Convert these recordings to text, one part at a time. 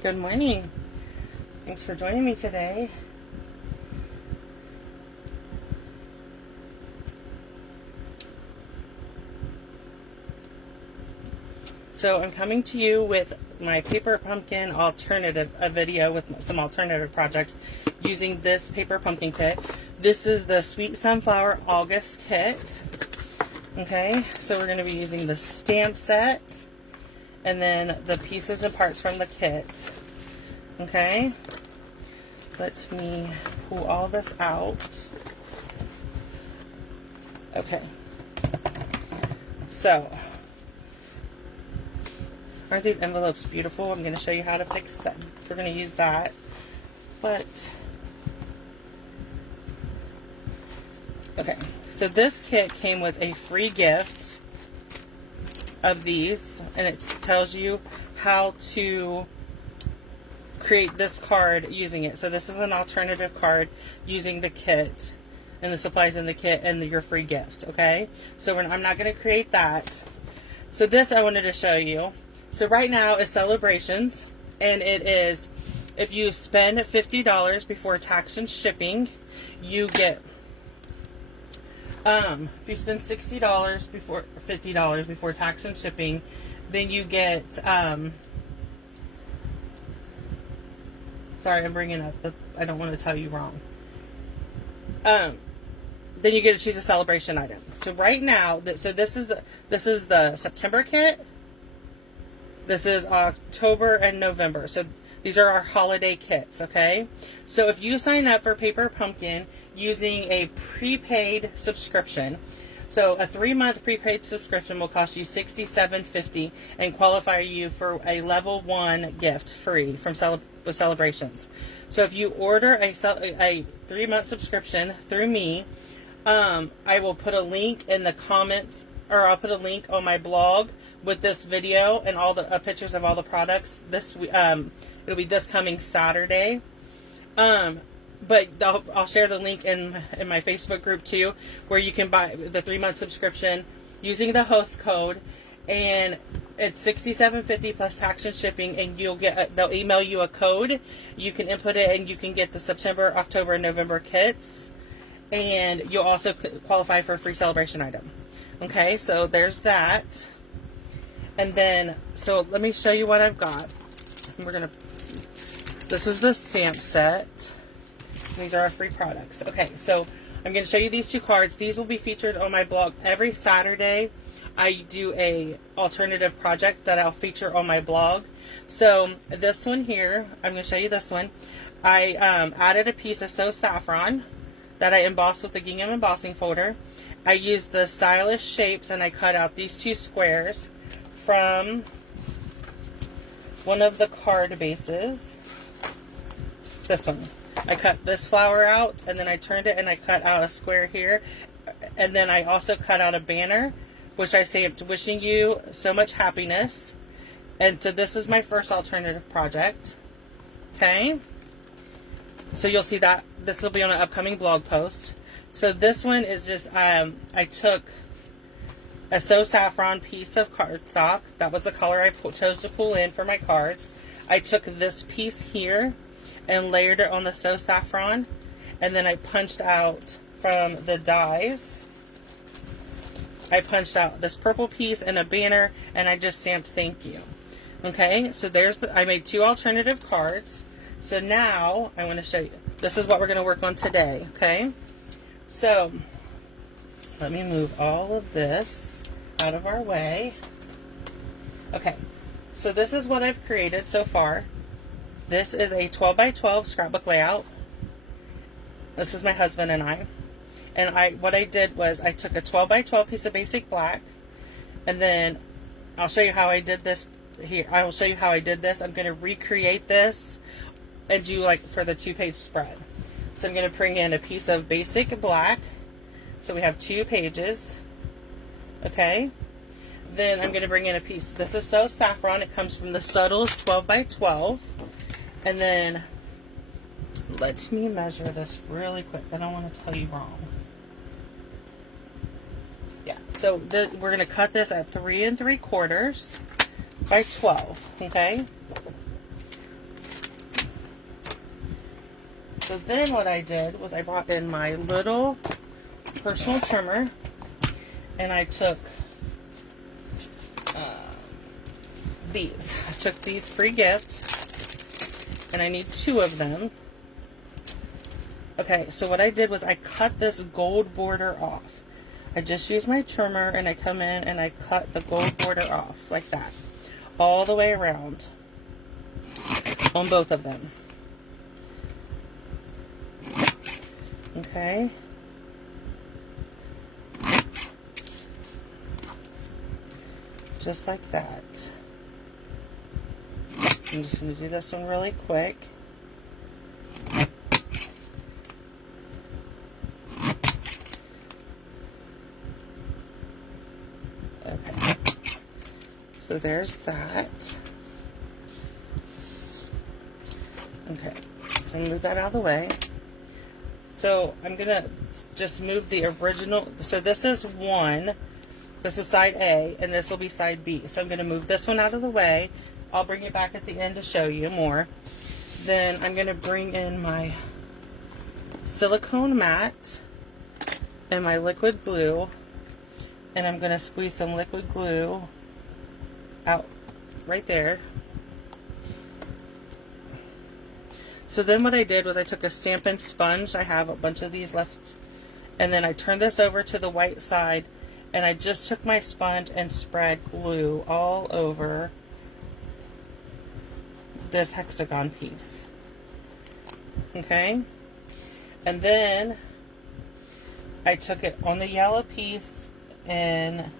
Good morning. Thanks for joining me today. So I'm coming to you with my Paper Pumpkin alternative, a video with some alternative projects using this Paper Pumpkin kit. This is the Sweet Sunflower August kit. Okay, so we're going to be using the stamp set and then the pieces and parts from the kit. Okay, let me pull all this out. Okay, so aren't these envelopes beautiful? I'm going to show you how to fix them. We're going to use that, but okay, so this kit came with a free gift of these, and it tells you how to create this card using it. So this is an alternative card using the kit and the supplies in the kit and your free gift. Okay, so I'm not going to create that. So this I wanted to show you. So right now is celebrations, and it is, if you spend $50 before tax and shipping, you get if you spend $60 before $50 before tax and shipping, then you get sorry, I'm bringing up the, I don't want to tell you wrong. Then you get to choose a celebration item. So right now, so this is the September kit. This is October and November. So these are our holiday kits, okay? So if you sign up for Paper Pumpkin using a prepaid subscription, so a 3-month prepaid subscription will cost you $67.50 and qualify you for a level 1 gift free from Celebrations. So if you order a 3-month subscription through me, I will put a link in the comments, or I'll put a link on my blog with this video and all the pictures of all the products. This it'll be this coming Saturday. But I'll share the link in my Facebook group too, where you can buy the 3-month subscription using the host code, and it's $67.50 plus tax and shipping, and you'll get they'll email you a code. You can input it, and you can get the September, October, and November kits, and you'll also qualify for a free celebration item. Okay, so there's that. And then, so let me show you what I've got. This is the stamp set. These are our free products. Okay, so I'm going to show you these 2 cards. These will be featured on my blog every Saturday. I do a alternative project that I'll feature on my blog. So this one here, I'm going to show you this one. I added a piece of So Saffron that I embossed with the gingham embossing folder. I used the stylish shapes, and I cut out these 2 squares from one of the card bases. This one. I cut this flower out, and then I turned it and I cut out a square here, and then I also cut out a banner which I stamped "Wishing you so much happiness." And so this is my first alternative project. Okay, so you'll see that this will be on an upcoming blog post. So this one is just I took a So Saffron piece of cardstock. That was the color I chose to pull in for my cards. I took this piece here and layered it on the So Saffron, and then I punched out from the dies. I punched out this purple piece and a banner, and I just stamped "Thank you." Okay, so there's I made 2 alternative cards. So now I want to show you. This is what we're going to work on today. Okay, so let me move all of this out of our way. Okay, so this is what I've created so far. This is a 12 by 12 scrapbook layout. This is my husband and I. And what I did was I took a 12 by 12 piece of basic black, and then I'll show you how I did this here. I will show you how I did this. I'm going to recreate this and do like for the 2-page spread. So I'm going to bring in a piece of basic black. So we have 2 pages. Okay. Then I'm going to bring in a piece. This is So Saffron. It comes from the Subtles 12 by 12. And then let me measure this really quick. I don't want to tell you wrong. Yeah, so we're going to cut this at 3 3/4 by 12, okay? So then what I did was I brought in my little personal trimmer, and I took these. I took these free gifts, and I need 2 of them. Okay, so what I did was I cut this gold border off. I just used my trimmer, and I come in and I cut the gold border off like that, all the way around on both of them. Okay. Just like that. I'm just going to do this one really quick. Okay. So there's that. Okay. So move that out of the way. So I'm going to just move the original. So this is one. This is side A, and this will be side B. So I'm going to move this one out of the way. I'll bring it back at the end to show you more. Then I'm going to bring in my silicone mat and my liquid glue. And I'm going to squeeze some liquid glue out right there. So then what I did was I took a Stampin' sponge. I have a bunch of these left. And then I turned this over to the white side. And I just took my sponge and spread glue all over this hexagon piece. Okay? And then I took it on the yellow piece and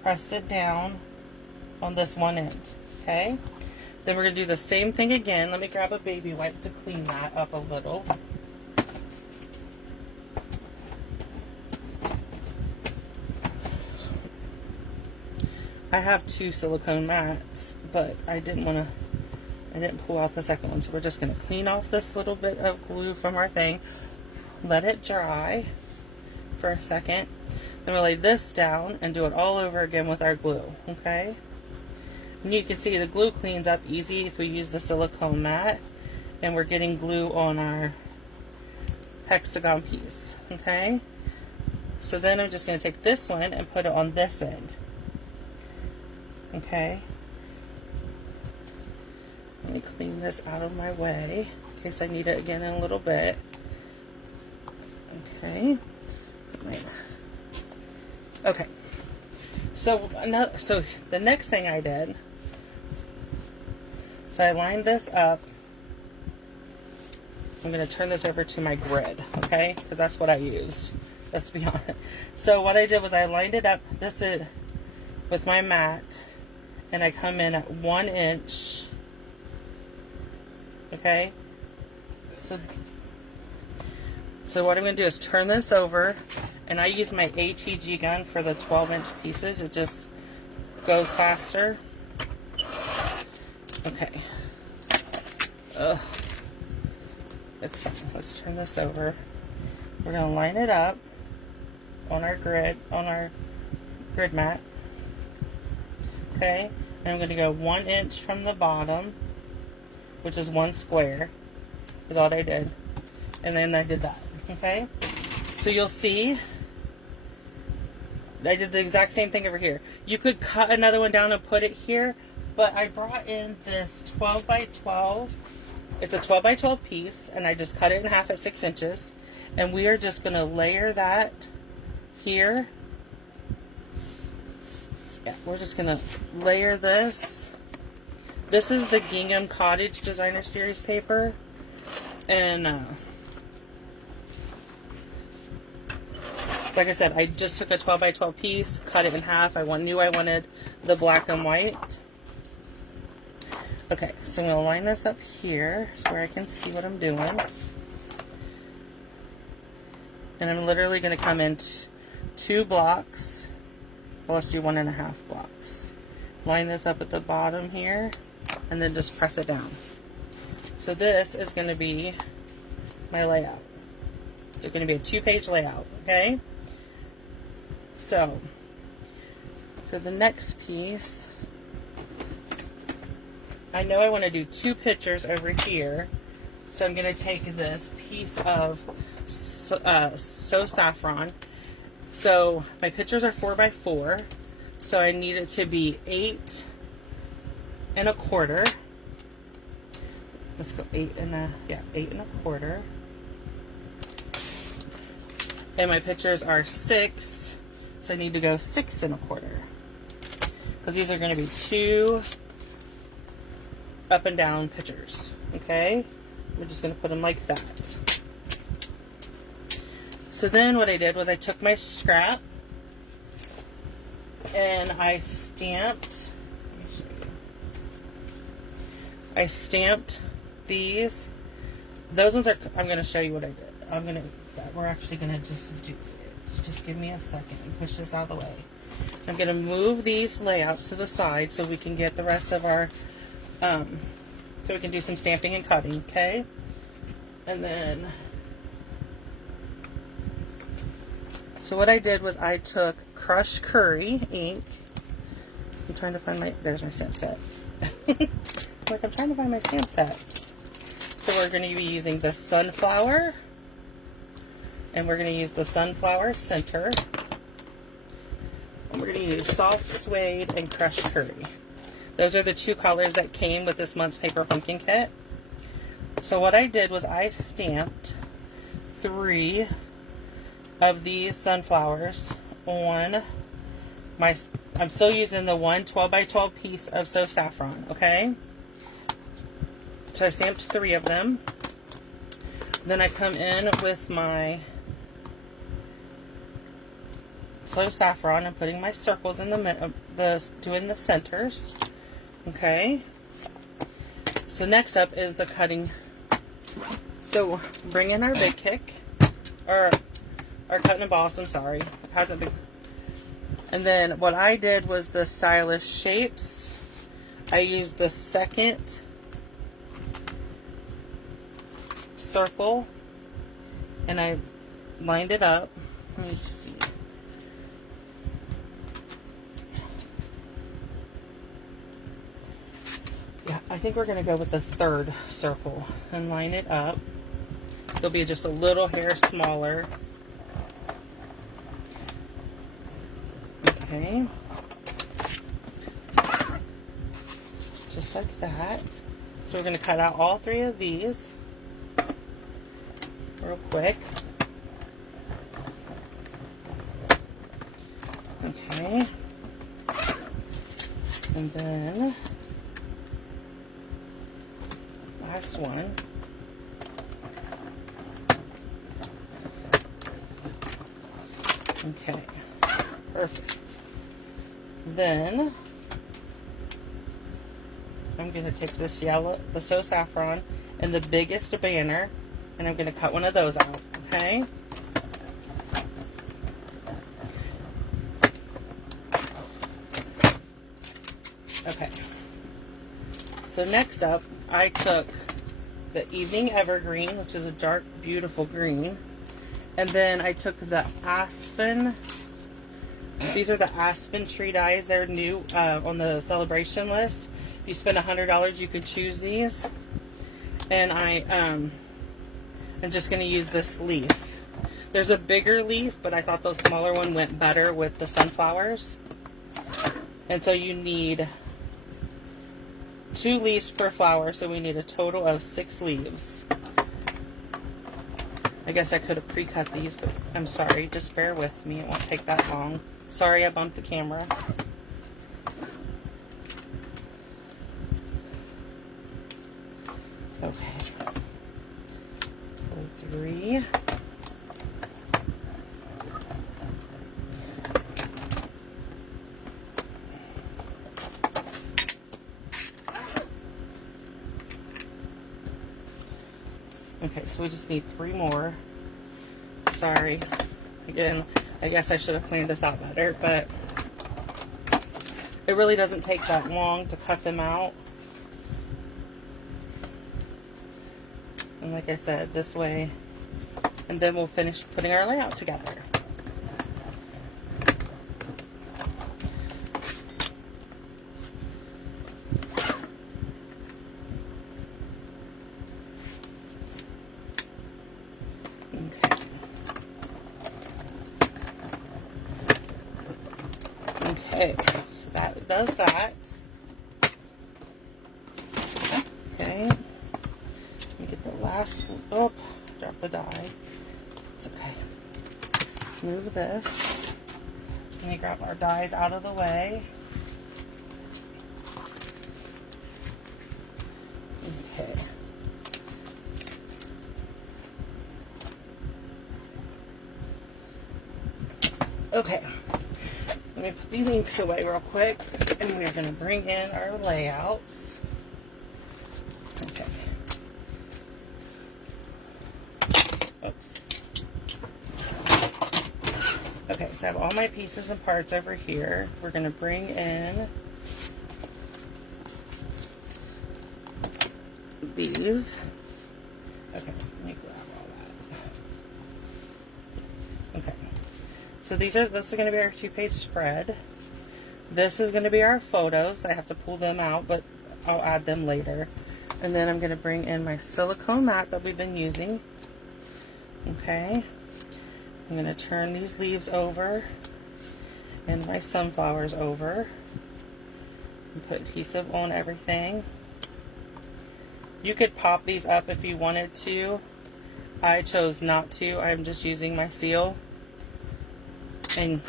pressed it down on this one end. Okay? Then we're going to do the same thing again. Let me grab a baby wipe to clean that up a little. I have 2 silicone mats, but I didn't pull out the second one. So we're just going to clean off this little bit of glue from our thing. Let it dry for a second. Then we'll lay this down and do it all over again with our glue. Okay? And you can see the glue cleans up easy if we use the silicone mat. And we're getting glue on our hexagon piece. Okay? So then I'm just going to take this one and put it on this end. Okay, let me clean this out of my way in case I need it again in a little bit. Okay, okay. So the next thing I did, so I lined this up. I'm going to turn this over to my grid, okay, because that's what I used. Let's be honest. So what I did was I lined it up. This is with my mat. And I come in at 1 inch. Okay? So what I'm going to do is turn this over. And I use my ATG gun for the 12-inch pieces. It just goes faster. Okay. Let's turn this over. We're going to line it up on our grid mat. Okay, and I'm going to go 1 inch from the bottom, which is 1 square, is all I did. And then I did that, okay? So you'll see, I did the exact same thing over here. You could cut another one down and put it here, but I brought in this 12 by 12. It's a 12 by 12 piece, and I just cut it in half at 6 inches. And we are just going to layer that here. Yeah, we're just going to layer this. This is the Gingham Cottage Designer Series paper. And like I said, I just took a 12 by 12 piece, cut it in half. I knew I wanted the black and white. Okay, so I'm going to line this up here so where I can see what I'm doing. And I'm literally going to come in 2 blocks. Well, let's do 1.5 blocks. Line this up at the bottom here, and then just press it down. So this is going to be my layout. It's going to be a 2-page layout, okay? So, for the next piece, I know I want to do 2 pictures over here. So I'm going to take this piece of So Saffron. So my pictures are 4x4. So I need it to be 8 1/4. Let's go 8 1/4. And my pictures are 6. So I need to go 6 1/4. Because these are going to be 2 up and down pictures. Okay? We're just going to put them like that. So then what I did was I took my scrap and I stamped. Let me show you. I stamped these. Those ones are. I'm going to show you what I did. We're actually going to just do it. Just give me a second and push this out of the way. I'm going to move these layouts to the side so we can get the rest of our. So we can do some stamping and cutting, okay? And then, so what I did was I took crushed curry ink. I'm trying to find there's my stamp set. I'm trying to find my stamp set. So we're going to be using the sunflower, and we're going to use the sunflower center. And we're going to use soft suede and crushed curry. Those are the 2 colors that came with this month's Paper Pumpkin kit. So what I did was I stamped 3 of these sunflowers on my, I'm still using the 1 12x12 piece of So Saffron, okay? So I stamped 3 of them. Then I come in with my So Saffron and putting my circles in doing the centers. Okay. So next up is the cutting. So bring in our big kick, or our cut and emboss. I'm sorry, it hasn't been. And then what I did was the stylish shapes. I used the second circle and I lined it up. Let me just see. Yeah, I think we're going to go with the 3rd circle and line it up. It'll be just a little hair smaller. Okay. Just like that. So we're going to cut out all 3 of these real quick. Okay. And then last one. Okay, perfect. Then I'm going to take this yellow, the So Saffron, and the biggest banner, and I'm going to cut one of those out, okay? Okay. So next up, I took the Evening Evergreen, which is a dark, beautiful green. And then I took the Aspen. These are the Aspen tree dyes. They're new on the celebration list. If you spend $100, you could choose these. And I'm just going to use this leaf. There's a bigger leaf, but I thought the smaller one went better with the sunflowers. And so you need 2 leaves per flower, so we need a total of 6 leaves. I guess I could have pre-cut these, but I'm sorry. Just bear with me. It won't take that long. Sorry I bumped the camera. Okay. 3. Okay, so we just need 3 more. Sorry. Again, I guess I should have planned this out better, but it really doesn't take that long to cut them out. And like I said, this way, and then we'll finish putting our layout together. Okay, so that does that. Okay, let me get the last, oh, drop the die. It's okay. Move this. Let me grab our dies out of the way. Okay. Okay. Let me put these inks away real quick, and we're going to bring in our layouts. Okay. Oops. Okay, so I have all my pieces and parts over here. We're going to bring in these. Okay, let me grab all that. Okay. So this is going to be our 2-page spread. This is going to be our photos. I have to pull them out, but I'll add them later. And then I'm going to bring in my silicone mat that we've been using. Okay. I'm going to turn these leaves over and my sunflowers over. And put adhesive on everything. You could pop these up if you wanted to. I chose not to. I'm just using my seal and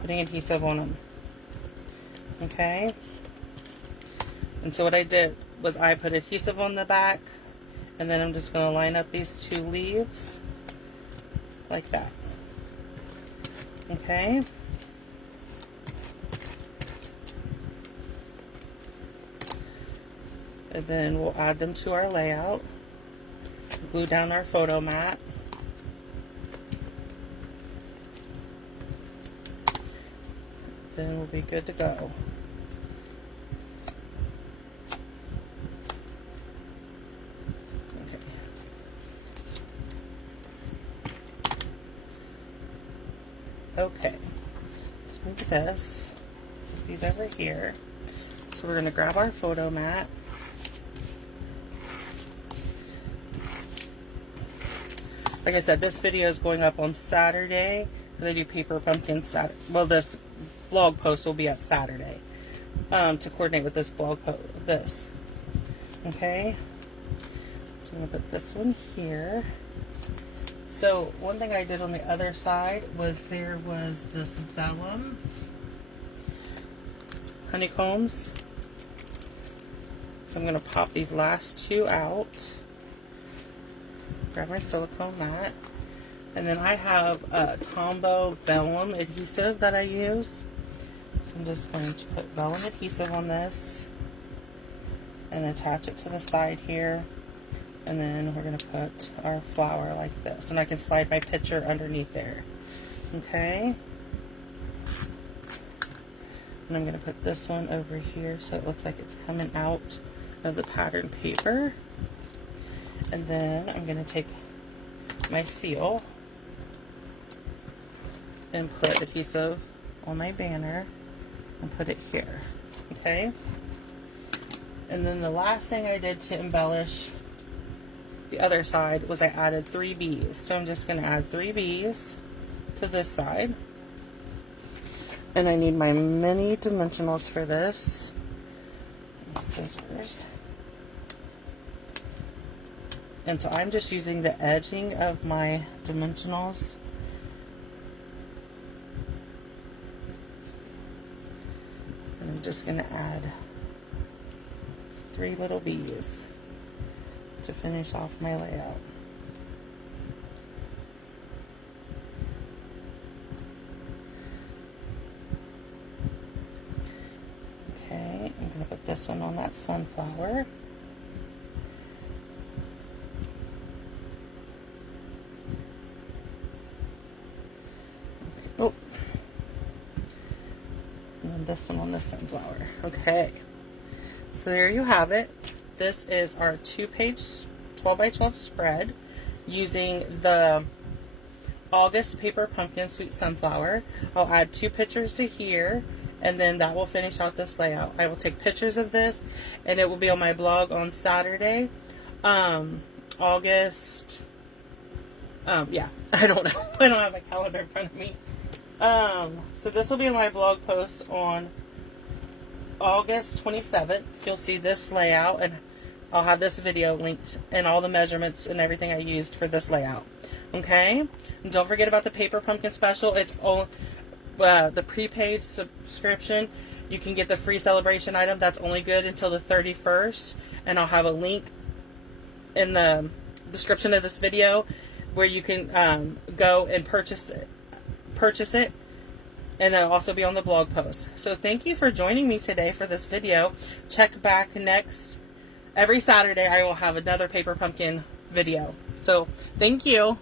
putting adhesive on them. Okay. And so what I did was I put adhesive on the back, and then I'm just going to line up these 2 leaves like that. Okay. And then we'll add them to our layout. Glue down our photo mat. Then we'll be good to go. Okay. Okay. Let's move this. Set these over here. So we're going to grab our photo mat. Like I said, this video is going up on Saturday. They do Paper Pumpkin Saturday. Well, this blog post will be up Saturday to coordinate with this blog post. Okay. So I'm going to put this one here. So one thing I did on the other side was there was this vellum honeycombs. So I'm going to pop these last 2 out. Grab my silicone mat. And then I have a Tombow vellum adhesive that I use. So I'm just going to put vellum adhesive on this and attach it to the side here. And then we're going to put our flower like this. And I can slide my picture underneath there. Okay. And I'm going to put this one over here so it looks like it's coming out of the pattern paper. And then I'm going to take my seal and put adhesive on my banner and put it here. Okay. And then the last thing I did to embellish the other side was I added 3 bees. So I'm just going to add 3 bees to this side. And I need my mini dimensionals for this. Scissors. And so I'm just using the edging of my dimensionals. And I'm just going to add 3 little bees to finish off my layout. Okay, I'm going to put this one on that sunflower. Oh, and then this one on the sunflower. Okay, so there you have it. This is our 2-page 12x12 spread using the August Paper Punkin Sweet Sunflower. I'll add 2 pictures to here, and then that will finish out this layout. I will take pictures of this, and it will be on my blog on Saturday, August. Yeah, I don't know. I don't have a calendar in front of me. So this will be my blog post on August 27th. You'll see this layout, and I'll have this video linked and all the measurements and everything I used for this layout. Okay? And don't forget about the Paper Pumpkin special. It's all the prepaid subscription. You can get the free celebration item. That's only good until the 31st. And I'll have a link in the description of this video where you can go and purchase it. And it'll also be on the blog post. So thank you for joining me today for this video. Check back every Saturday I will have another Paper Pumpkin video. So thank you.